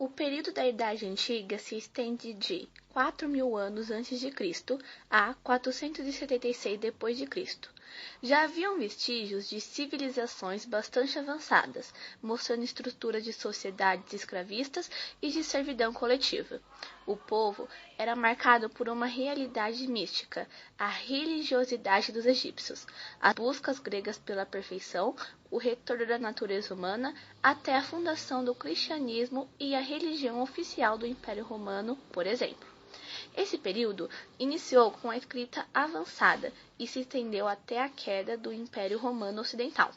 O período da Idade Antiga se estende de 4.000 anos antes de Cristo a 476 depois de Cristo. Já haviam vestígios de civilizações bastante avançadas, mostrando estrutura de sociedades escravistas e de servidão coletiva. O povo era marcado por uma realidade mística, a religiosidade dos egípcios, as buscas gregas pela perfeição, o retorno da natureza humana, até a fundação do cristianismo e a religião oficial do Império Romano, por exemplo. Esse período iniciou com a escrita avançada e se estendeu até a queda do Império Romano Ocidental.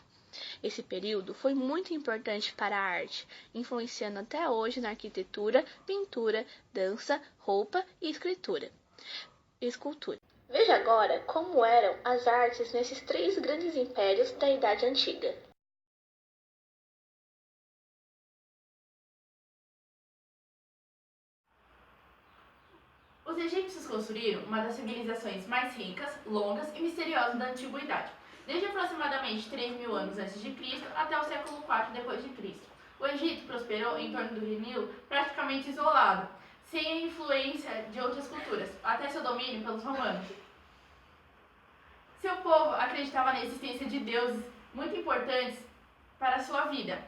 Esse período foi muito importante para a arte, influenciando até hoje na arquitetura, pintura, dança, roupa e escultura. Veja agora como eram as artes nesses três grandes impérios da Idade Antiga. Os egípcios construíram uma das civilizações mais ricas, longas e misteriosas da antiguidade, desde aproximadamente 3.000 anos antes de Cristo até o século IV depois de Cristo. O Egito prosperou em torno do Rio Nilo praticamente isolado, sem a influência de outras culturas, até seu domínio pelos romanos. Seu povo acreditava na existência de deuses muito importantes para a sua vida.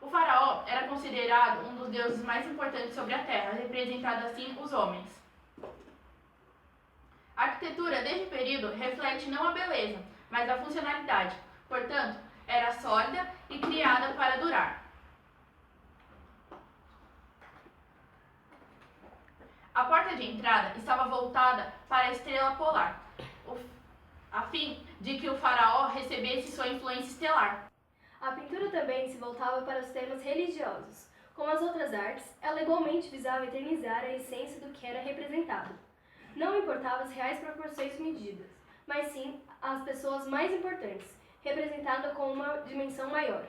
O faraó era considerado um dos deuses mais importantes sobre a terra, representando assim os homens. A arquitetura deste período reflete não a beleza, mas a funcionalidade. Portanto, era sólida e criada para durar. A porta de entrada estava voltada para a estrela polar, a fim de que o faraó recebesse sua influência estelar. A pintura também se voltava para os temas religiosos. Como as outras artes, ela igualmente visava eternizar a essência do que era representado. Não importava as reais proporções medidas, mas sim as pessoas mais importantes, representada com uma dimensão maior.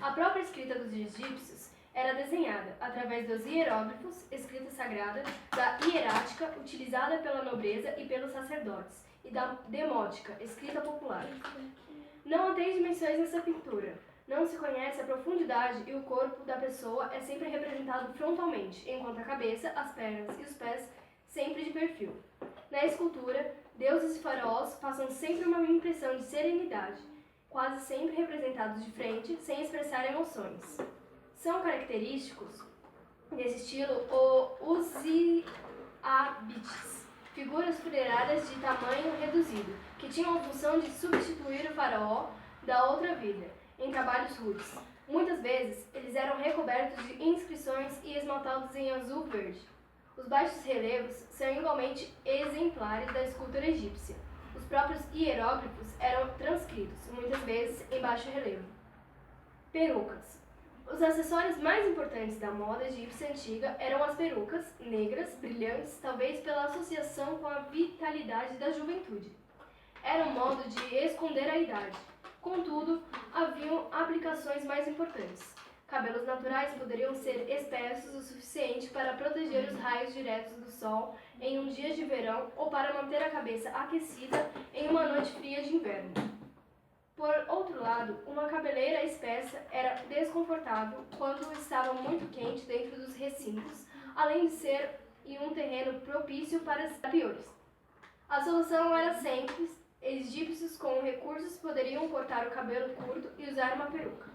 A própria escrita dos egípcios era desenhada através dos hieróglifos, escrita sagrada, da hierática, utilizada pela nobreza e pelos sacerdotes, e da demótica, escrita popular. Não há três dimensões nessa pintura. Não se conhece a profundidade e o corpo da pessoa é sempre representado frontalmente, enquanto a cabeça, as pernas e os pés sempre de perfil. Na escultura, deuses e faraós passam sempre uma impressão de serenidade, quase sempre representados de frente, sem expressar emoções. São característicos desse estilo os iabites, figuras funerárias de tamanho reduzido, que tinham a função de substituir o faraó da outra vida, em trabalhos rudes. Muitas vezes, eles eram recobertos de inscrições e esmaltados em azul verde. Os baixos relevos são igualmente exemplares da escultura egípcia. Os próprios hieróglifos eram transcritos, muitas vezes em baixo relevo. Perucas. Os acessórios mais importantes da moda egípcia antiga eram as perucas, negras, brilhantes, talvez pela associação com a vitalidade da juventude. Era um modo de esconder a idade. Contudo, haviam aplicações mais importantes. Cabelos naturais poderiam ser espessos o suficiente para proteger os raios diretos do sol em um dia de verão ou para manter a cabeça aquecida em uma noite fria de inverno. Por outro lado, uma cabeleira espessa era desconfortável quando estava muito quente dentro dos recintos, além de ser em um terreno propício para as piores. A solução era simples: egípcios com recursos poderiam cortar o cabelo curto e usar uma peruca.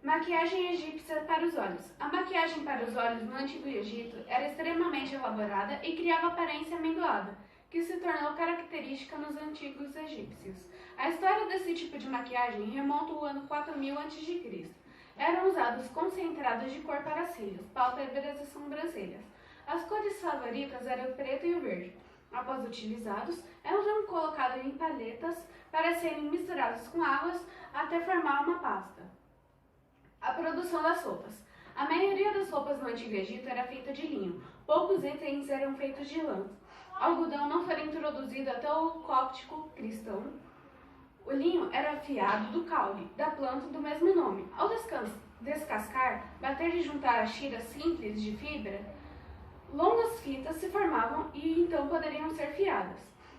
Maquiagem egípcia para os olhos. A maquiagem para os olhos no Antigo Egito era extremamente elaborada e criava aparência amendoada, que se tornou característica nos antigos egípcios. A história desse tipo de maquiagem remonta ao ano 4000 a.C. Eram usados concentrados de cor para cílios, pálpebras e sobrancelhas. As cores favoritas eram o preto e o verde. Após utilizados, eram colocados em paletas para serem misturados com águas até formar uma pasta. A produção das roupas. A maioria das roupas no Antigo Egito era feita de linho. Poucos itens eram feitos de lã. Algodão não foi introduzido até o cóptico cristão. O linho era afiado do caule, da planta do mesmo nome. Ao descascar, bater e juntar as tiras simples de fibra, longas fitas se formavam e então poderiam ser fiadas.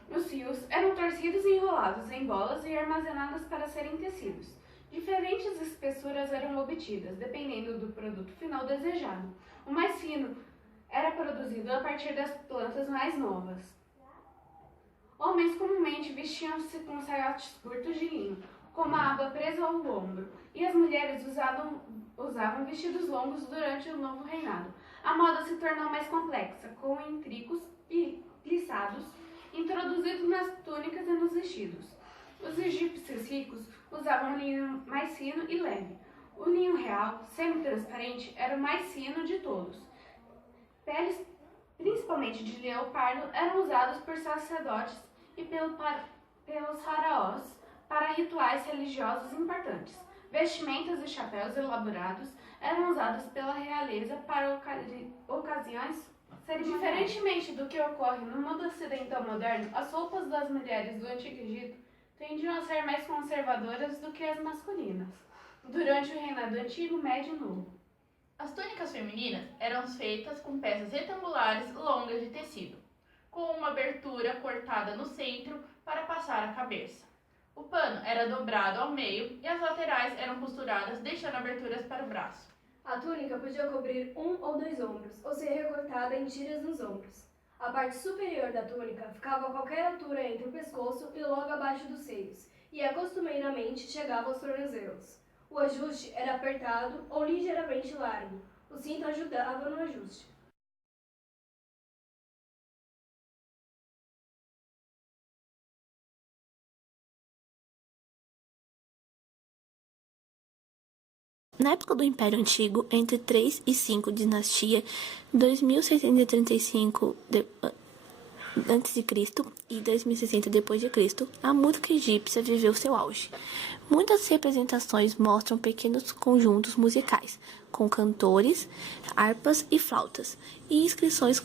Os fios eram torcidos e enrolados em bolas e armazenados para serem tecidos. Diferentes espessuras eram obtidas, dependendo do produto final desejado. O mais fino era produzido a partir das plantas mais novas. Homens comumente vestiam-se com saiotes curtos de linho, com uma aba presa ao ombro, e as mulheres usavam vestidos longos durante o novo reinado. A moda se tornou mais complexa, com intricos e plissados introduzidos nas túnicas e nos vestidos. Os egípcios ricos usavam linho mais fino e leve. O linho real, semi-transparente, era o mais fino de todos. Peles, principalmente de leopardo, eram usadas por sacerdotes e pelos faraós para rituais religiosos importantes. Vestimentas e chapéus elaborados eram usados pela realeza para ocasiões cerimoniais. Diferentemente do que ocorre no mundo ocidental moderno, as roupas das mulheres do Antigo Egito tendiam a ser mais conservadoras do que as masculinas, durante o reinado Antigo, Médio e Novo. As túnicas femininas eram feitas com peças retangulares longas de tecido, com uma abertura cortada no centro para passar a cabeça. O pano era dobrado ao meio e as laterais eram costuradas, deixando aberturas para o braço. A túnica podia cobrir 1 ou 2 ombros, ou ser recortada em tiras nos ombros. A parte superior da túnica ficava a qualquer altura entre o pescoço e logo abaixo dos seios, e costumeiramente chegava aos tornozelos. O ajuste era apertado ou ligeiramente largo. O cinto ajudava no ajuste. Na época do Império Antigo, entre 3 e 5 dinastia, 2635 a.C. e 2060 d.C., a música egípcia viveu seu auge. Muitas representações mostram pequenos conjuntos musicais, com cantores, harpas e flautas, e inscrições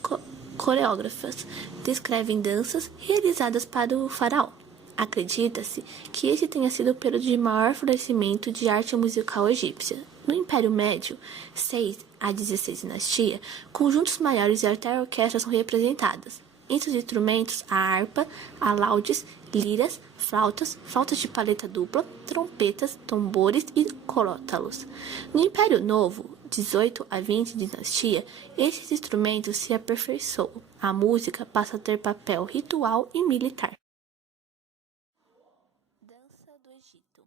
coreógrafas descrevem danças realizadas para o faraó. Acredita-se que esse tenha sido o período de maior florescimento de arte musical egípcia. No Império Médio, 6 a 16 dinastia, conjuntos maiores e até orquestras são representadas. Entre os instrumentos, a harpa, alaudes, liras, flautas de paleta dupla, trompetas, tambores e crótalos. No Império Novo, 18 a 20 dinastia, esses instrumentos se aperfeiçoam. A música passa a ter papel ritual e militar. Dança do Egito.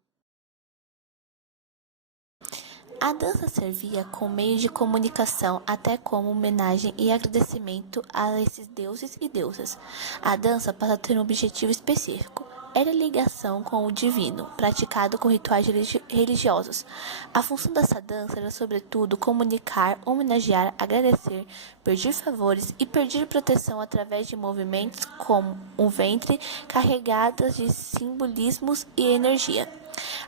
A dança servia como meio de comunicação, até como homenagem e agradecimento a esses deuses e deusas. A dança passa a ter um objetivo específico. Era a ligação com o divino, praticado com rituais religiosos. A função dessa dança era, sobretudo, comunicar, homenagear, agradecer, pedir favores e pedir proteção através de movimentos como um ventre carregadas de simbolismos e energia.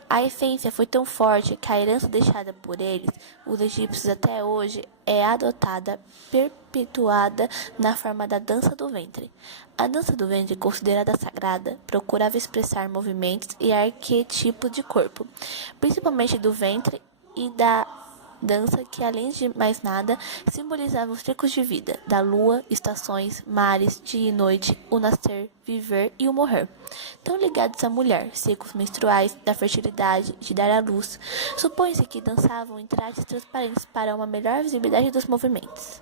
A essência foi tão forte que a herança deixada por eles, os egípcios até hoje, é adotada, perpetuada na forma da dança do ventre. A dança do ventre, considerada sagrada, procurava expressar movimentos e arquetipos de corpo, principalmente do ventre e da dança que, além de mais nada, simbolizava os ciclos de vida, da lua, estações, mares, dia e noite, o nascer, viver e o morrer, tão ligados à mulher, ciclos menstruais, da fertilidade, de dar à luz. Supõe-se que dançavam em trajes transparentes para uma melhor visibilidade dos movimentos.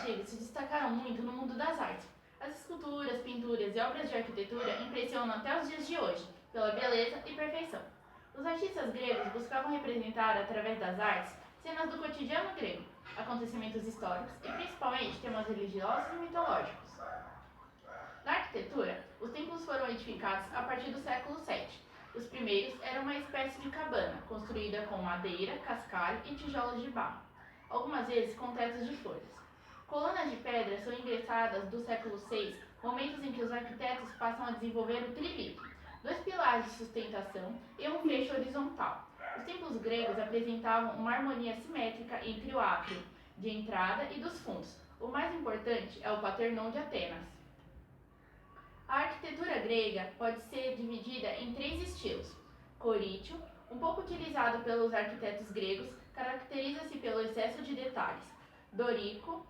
antigos se destacaram muito no mundo das artes. As esculturas, pinturas e obras de arquitetura impressionam até os dias de hoje, pela beleza e perfeição. Os artistas gregos buscavam representar, através das artes, cenas do cotidiano grego, acontecimentos históricos e principalmente temas religiosos e mitológicos. Na arquitetura, os templos foram edificados a partir do século VII. Os primeiros eram uma espécie de cabana, construída com madeira, cascalho e tijolos de barro, algumas vezes com tetos de folhas. Colunas de pedra são ingressadas do século VI, momentos em que os arquitetos passam a desenvolver o trilito, 2 pilares de sustentação e um fecho horizontal. Os templos gregos apresentavam uma harmonia simétrica entre o átrio de entrada e dos fundos. O mais importante é o Paternon de Atenas. A arquitetura grega pode ser dividida em 3 estilos. Coríntico, um pouco utilizado pelos arquitetos gregos, caracteriza-se pelo excesso de detalhes. Dorico,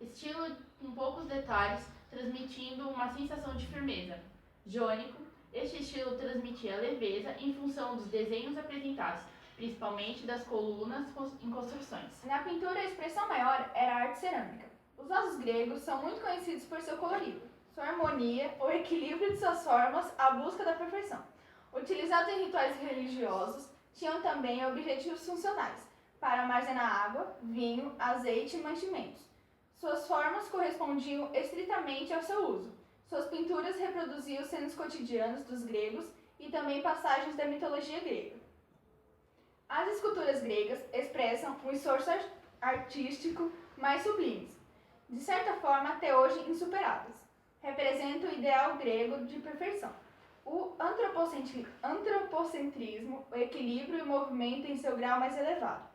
estilo com poucos detalhes, transmitindo uma sensação de firmeza. Jônico, este estilo transmitia leveza em função dos desenhos apresentados, principalmente das colunas em construções. Na pintura, a expressão maior era a arte cerâmica. Os vasos gregos são muito conhecidos por seu colorido, sua harmonia, o equilíbrio de suas formas, a busca da perfeição. Utilizados em rituais religiosos, tinham também objetivos funcionais, para armazenar água, vinho, azeite e mantimentos. Suas formas correspondiam estritamente ao seu uso. Suas pinturas reproduziam cenas cotidianas dos gregos e também passagens da mitologia grega. As esculturas gregas expressam um esforço artístico mais sublimes, de certa forma até hoje insuperáveis. Representam o ideal grego de perfeição. O antropocentrismo, o equilíbrio e o movimento em seu grau mais elevado.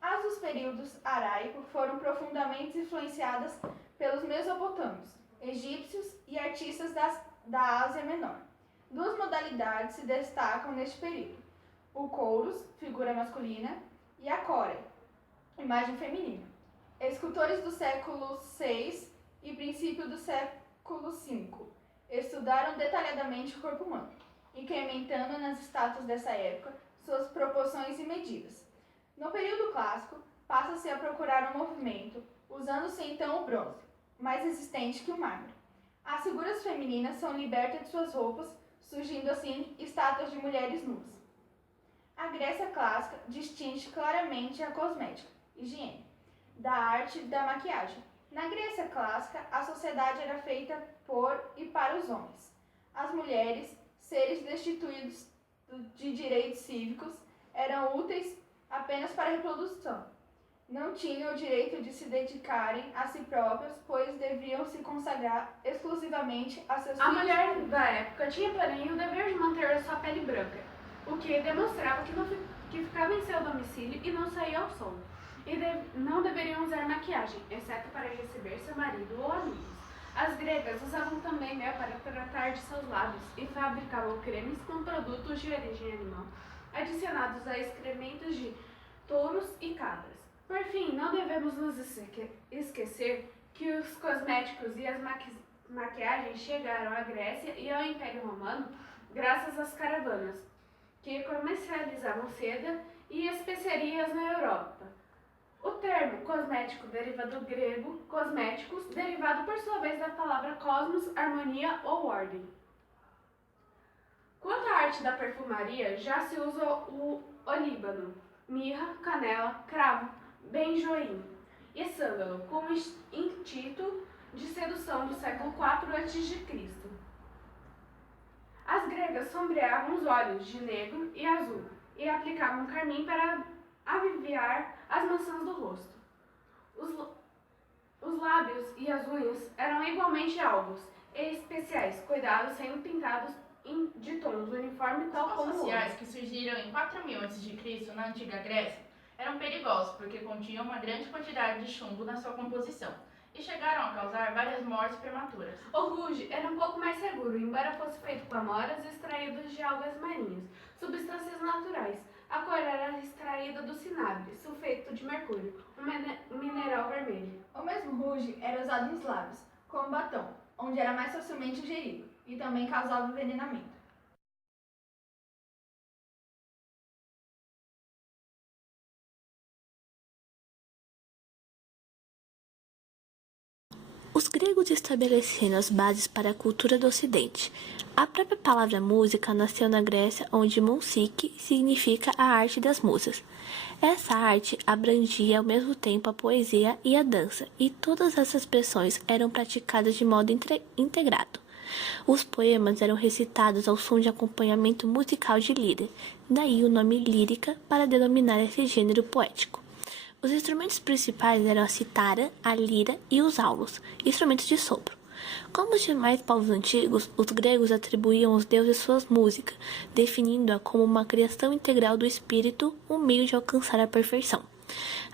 As dos períodos araico foram profundamente influenciadas pelos mesopotâmios, egípcios e artistas da Ásia Menor. 2 modalidades se destacam neste período: o kouros, figura masculina, e a chore, imagem feminina. Escultores do século VI e princípio do século V estudaram detalhadamente o corpo humano, incrementando nas estátuas dessa época suas proporções e medidas. No período clássico, passa-se a procurar um movimento, usando-se então o bronze, mais resistente que o mármore. As figuras femininas são libertas de suas roupas, surgindo assim estátuas de mulheres nuas. A Grécia clássica distingue claramente a cosmética, higiene, da arte da maquiagem. Na Grécia clássica, a sociedade era feita por e para os homens. As mulheres, seres destituídos de direitos cívicos, eram úteis apenas para a reprodução. Não tinham o direito de se dedicarem a si próprias, pois deviam se consagrar exclusivamente a seus filhos. A mulher da época tinha, porém, o dever de manter a sua pele branca, o que demonstrava que ficava em seu domicílio e não saía ao sol. E não deveriam usar maquiagem, exceto para receber seu marido ou amigos. As gregas usavam também mel para tratar de seus lábios e fabricavam cremes com produtos de origem animal, adicionados a excrementos de touros e cabras. Por fim, não devemos nos esquecer que os cosméticos e as maquiagens chegaram à Grécia e ao Império Romano graças às caravanas, que comercializavam seda e especiarias na Europa. O termo cosmético deriva do grego cosméticos, derivado por sua vez da palavra cosmos, harmonia ou ordem. Quanto à arte da perfumaria, já se usa o olíbano, mirra, canela, cravo, benjoim e sândalo como instinto de sedução do século IV a.C. As gregas sombreavam os olhos de negro e azul e aplicavam carmim para avivar as maçãs do rosto. Os lábios e as unhas eram igualmente alvos e especiais, cuidados sendo pintados de tons uniformes tal como os sociais que surgiram em 4000 a.C. na antiga Grécia eram perigosos porque continham uma grande quantidade de chumbo na sua composição e chegaram a causar várias mortes prematuras. O rouge era um pouco mais seguro, embora fosse feito com amoras extraídas de algas marinhas, substâncias naturais. A cor era extraída do cinábrio, sulfeto de mercúrio, um mineral vermelho. O mesmo rouge era usado nos lábios, como batom, onde era mais facilmente ingerido, e também causava envenenamento. Os gregos estabeleceram as bases para a cultura do Ocidente. A própria palavra música nasceu na Grécia, onde musike significa a arte das musas. Essa arte abrangia ao mesmo tempo a poesia e a dança, e todas essas expressões eram praticadas de modo integrado. Os poemas eram recitados ao som de acompanhamento musical de lira, daí o nome lírica para denominar esse gênero poético. Os instrumentos principais eram a citara, a lira e os aulos, instrumentos de sopro. Como os demais povos antigos, os gregos atribuíam aos deuses suas músicas, definindo-a como uma criação integral do espírito, um meio de alcançar a perfeição.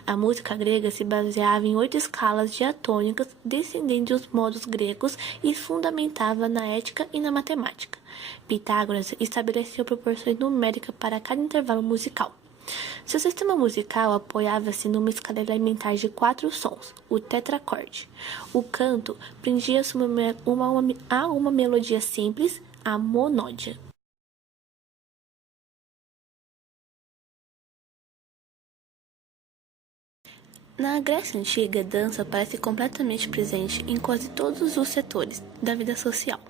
A música grega se baseava em 8 escalas diatônicas descendentes dos modos gregos e fundamentava na ética e na matemática. Pitágoras estabeleceu proporções numéricas para cada intervalo musical. Seu sistema musical apoiava-se numa escala elementar de 4 sons, o tetracorde. O canto prendia-se a uma melodia simples, a monódia. Na Grécia Antiga, a dança parece completamente presente em quase todos os setores da vida social,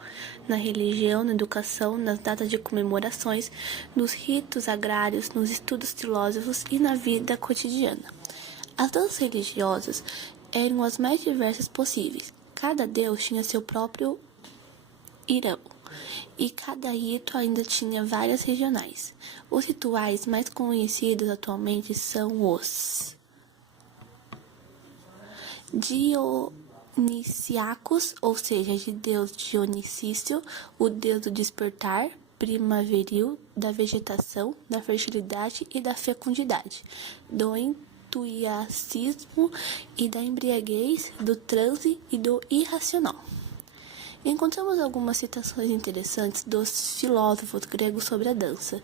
na religião, na educação, nas datas de comemorações, nos ritos agrários, nos estudos filósofos e na vida cotidiana. As danças religiosas eram as mais diversas possíveis. Cada deus tinha seu próprio irão, e cada rito ainda tinha várias regionais. Os rituais mais conhecidos atualmente são os dionisíacos, ou seja, de deus Dionísio, o deus do despertar primaveril, da vegetação, da fertilidade e da fecundidade, do entusiasmo e da embriaguez, do transe e do irracional. Encontramos algumas citações interessantes dos filósofos gregos sobre a dança.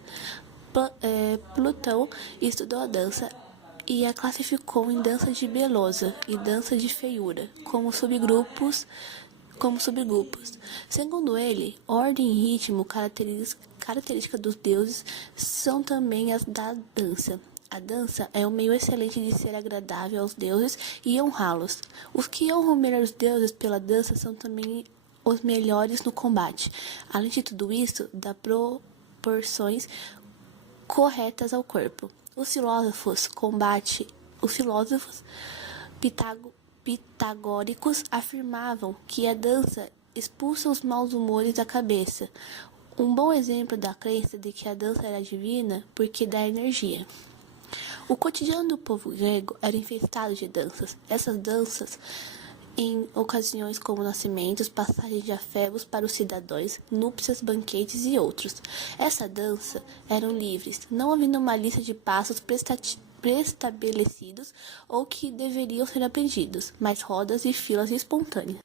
Plutão estudou a dança e a classificou em dança de beleza e dança de feiura, como subgrupos. Segundo ele, ordem e ritmo, característica dos deuses, são também as da dança. A dança é um meio excelente de ser agradável aos deuses e honrá-los. Os que honram melhor os deuses pela dança são também os melhores no combate. Além de tudo isso, dá proporções corretas ao corpo. Os filósofos pitagóricos afirmavam que a dança expulsa os maus humores da cabeça. Um bom exemplo da crença de que a dança era divina porque dá energia. O cotidiano do povo grego era infestado de danças. Essas danças, em ocasiões como nascimentos, passagem de afegos para os cidadãos, núpcias, banquetes e outros. Essa dança eram livres, não havendo uma lista de passos preestabelecidos ou que deveriam ser aprendidos, mas rodas e filas espontâneas.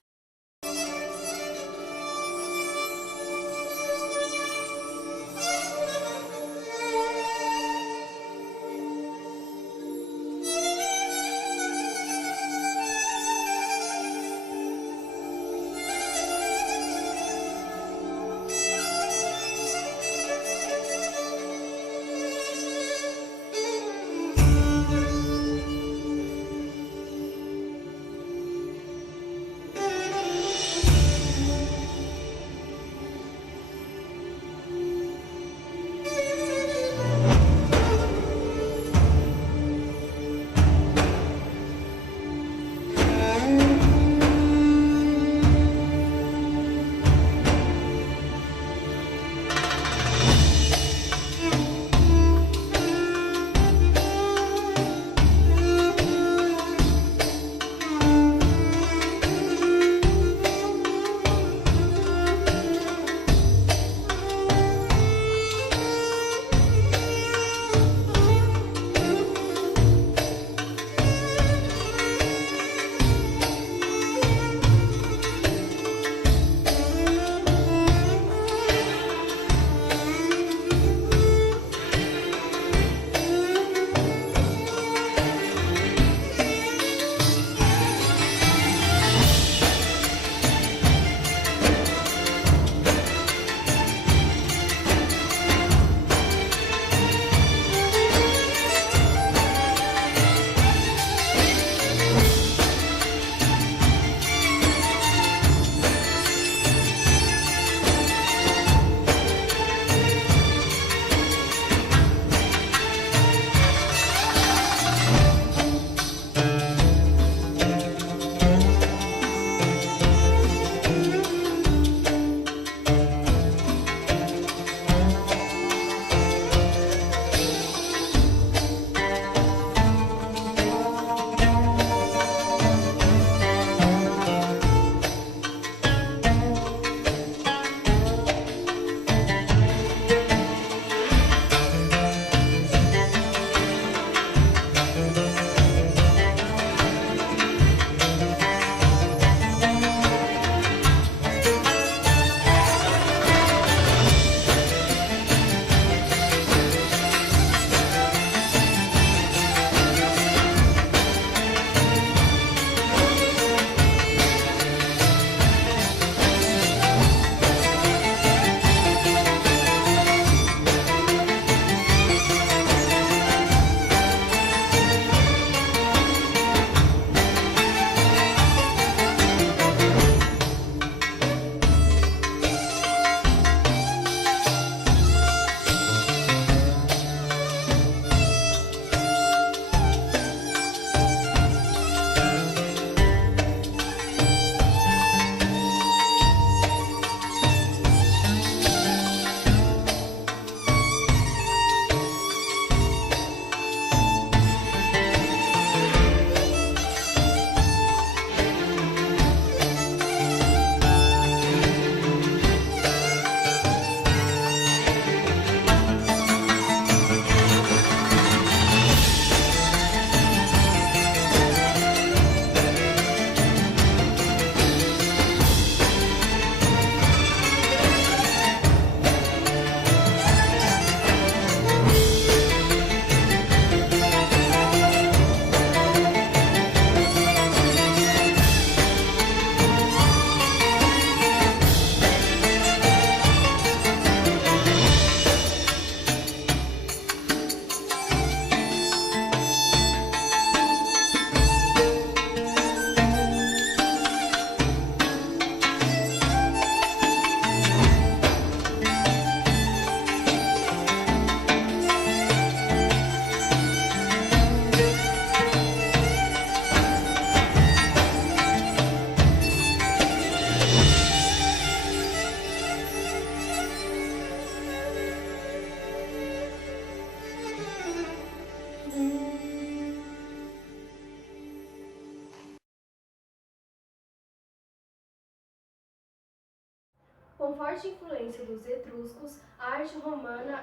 Com forte influência dos etruscos, a arte romana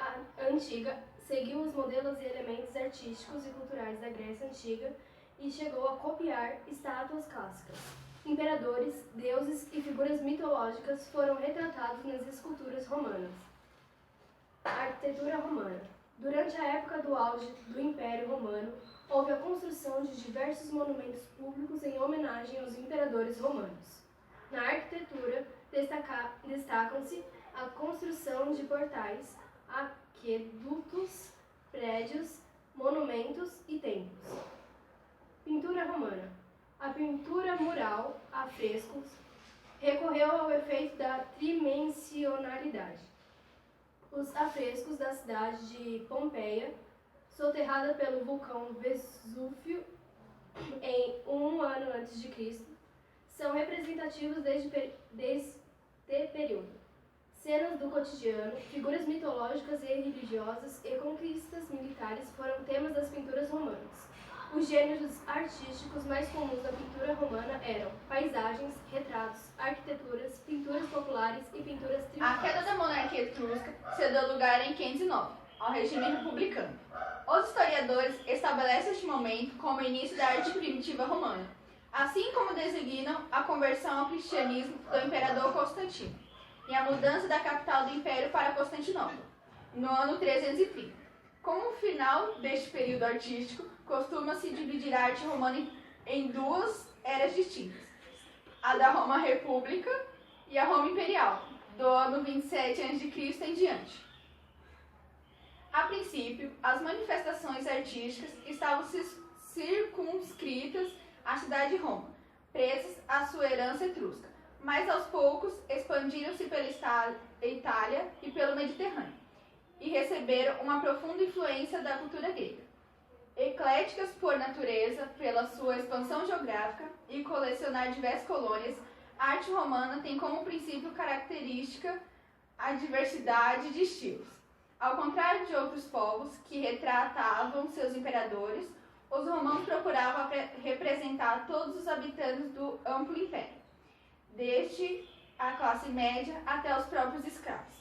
antiga seguiu os modelos e elementos artísticos e culturais da Grécia Antiga e chegou a copiar estátuas clássicas. Imperadores, deuses e figuras mitológicas foram retratados nas esculturas romanas. A arquitetura romana. Durante a época do auge do Império Romano, houve a construção de diversos monumentos públicos em homenagem aos imperadores romanos. Na arquitetura, destacam-se a construção de portais, aquedutos, prédios, monumentos e templos. Pintura romana. A pintura mural, a frescos, recorreu ao efeito da tridimensionalidade. Os afrescos da cidade de Pompeia, soterrada pelo vulcão Vesúvio em 1 ano antes de Cristo, são representativos desde período. Cenas do cotidiano, figuras mitológicas e religiosas e conquistas militares foram temas das pinturas romanas. Os gêneros artísticos mais comuns da pintura romana eram paisagens, retratos, arquiteturas, pinturas populares e pinturas A triunfais. queda da monarquia etrusca se deu lugar em 509, ao regime republicano. Os historiadores estabelecem este momento como o início da arte primitiva romana, assim como designam a conversão ao cristianismo do imperador Constantino e a mudança da capital do império para Constantinopla, no ano 330. Como final deste período artístico, costuma-se dividir a arte romana em duas eras distintas, a da Roma República e a Roma Imperial, do ano 27 a.C. em diante. A princípio, as manifestações artísticas estavam circunscritas à cidade de Roma, presas à sua herança etrusca, mas aos poucos expandiram-se pela Itália e pelo Mediterrâneo, e receberam uma profunda influência da cultura grega. Ecléticas por natureza, pela sua expansão geográfica e colecionar diversas colônias, a arte romana tem como princípio característica a diversidade de estilos. Ao contrário de outros povos que retratavam seus imperadores, os romanos procuravam representar todos os habitantes do amplo império, desde a classe média até os próprios escravos.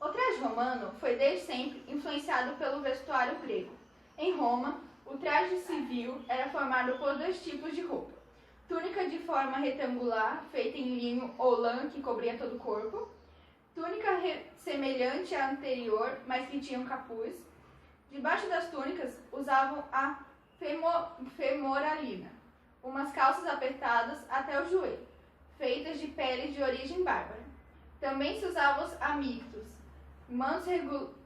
O traje romano foi desde sempre influenciado pelo vestuário grego. Em Roma, o traje civil era formado por 2 tipos de roupa: túnica de forma retangular, feita em linho ou lã que cobria todo o corpo, túnica semelhante à anterior, mas que tinha um capuz. Debaixo das túnicas usavam a femoralina, umas calças apertadas até o joelho, feitas de peles de origem bárbara. Também se usavam os amictos, mantos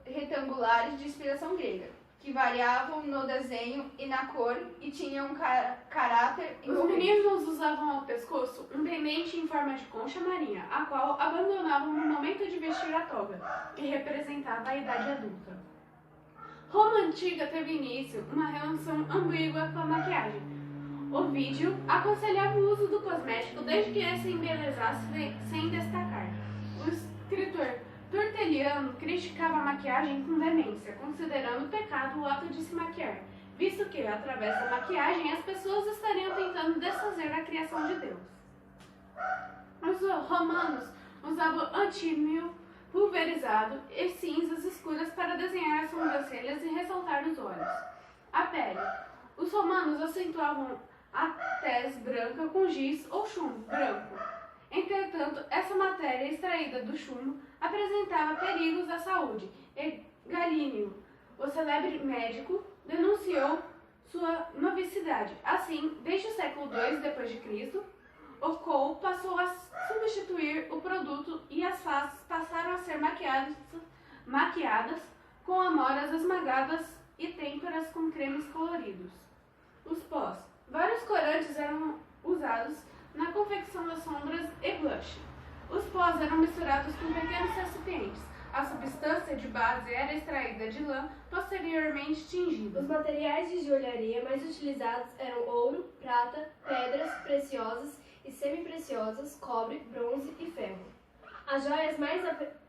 retangulares de inspiração grega, que variavam no desenho e na cor e tinham um caráter Os envolvente. meninos usavam ao pescoço um pendente em forma de concha marinha, a qual abandonavam no momento de vestir a toga, que representava a idade adulta. Roma Antiga teve início uma relação ambígua com a maquiagem. Ovídio aconselhava o uso do cosmético desde que esse embelezasse sem destacar. O escritor Tertuliano criticava a maquiagem com veemência, considerando pecado o ato de se maquiar, visto que, através da maquiagem, as pessoas estariam tentando desfazer a criação de Deus. Os romanos usavam antímio pulverizado e cinzas escuras para desenhar as sobrancelhas e ressaltar os olhos. A pele. Os romanos acentuavam a tez branca com giz ou chumbo branco. Entretanto, essa matéria extraída do chumbo apresentava perigos à saúde, e Galínio, o célebre médico, denunciou sua novicidade. Assim, desde o século II d.C., o couro passou a substituir o produto e as faces passaram a ser maquiadas com amoras esmagadas e têmperas com cremes coloridos. Os pós. Vários corantes eram usados na confecção das sombras e blush. Os pós eram misturados com pequenos recipientes. A substância de base era extraída de lã, posteriormente tingida. Os materiais de joalharia mais utilizados eram ouro, prata, pedras preciosas e semi-preciosas, cobre, bronze e ferro. As joias mais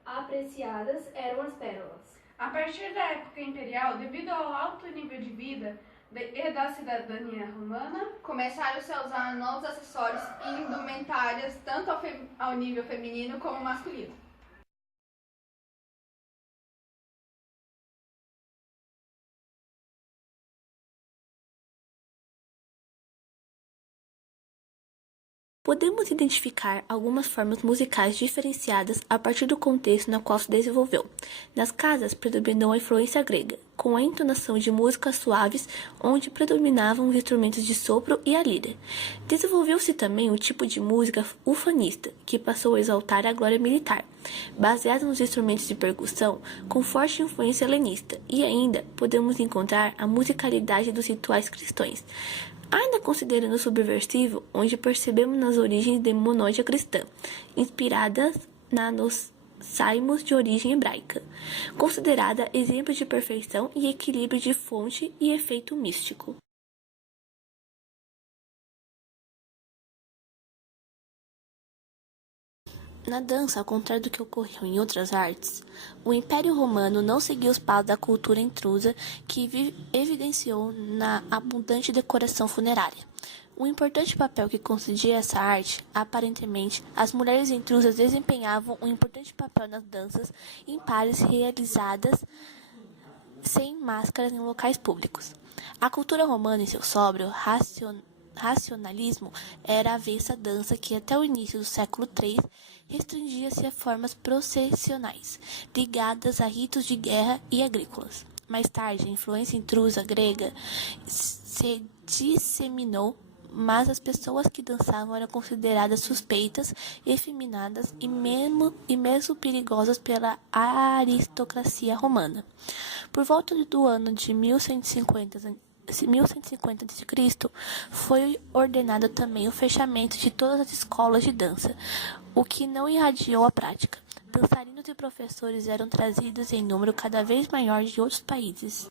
apreciadas eram as pérolas. A partir da época imperial, devido ao alto nível de vida, e da cidadania romana. Começaram-se a usar novos acessórios e indumentárias tanto ao nível feminino como masculino. Podemos identificar algumas formas musicais diferenciadas a partir do contexto no qual se desenvolveu. Nas casas predominou a influência grega, com a entonação de músicas suaves, onde predominavam os instrumentos de sopro e a lira. Desenvolveu-se também o tipo de música ufanista, que passou a exaltar a glória militar, baseado nos instrumentos de percussão com forte influência helenista, e ainda podemos encontrar a musicalidade dos rituais cristãos, ainda considerando subversivo, onde percebemos nas origens demonódia cristã, inspiradas nos salmos de origem hebraica, considerada exemplo de perfeição e equilíbrio de fonte e efeito místico. Na dança, ao contrário do que ocorreu em outras artes, o Império Romano não seguiu os passos da cultura intrusa que evidenciou na abundante decoração funerária. Um importante papel que concedia essa arte, aparentemente, as mulheres intrusas desempenhavam um importante papel nas danças impares realizadas sem máscaras em locais públicos. A cultura romana, em seu sóbrio racionalismo, era avessa à dança que, até o início do século III, restringia-se a formas processionais, ligadas a ritos de guerra e agrícolas. Mais tarde, a influência intrusa grega se disseminou, mas as pessoas que dançavam eram consideradas suspeitas, efeminadas e mesmo perigosas pela aristocracia romana. Por volta do ano de 1150 a.C., foi ordenado também o fechamento de todas as escolas de dança, o que não irradiou a prática. Dançarinos e professores eram trazidos em número cada vez maior de outros países.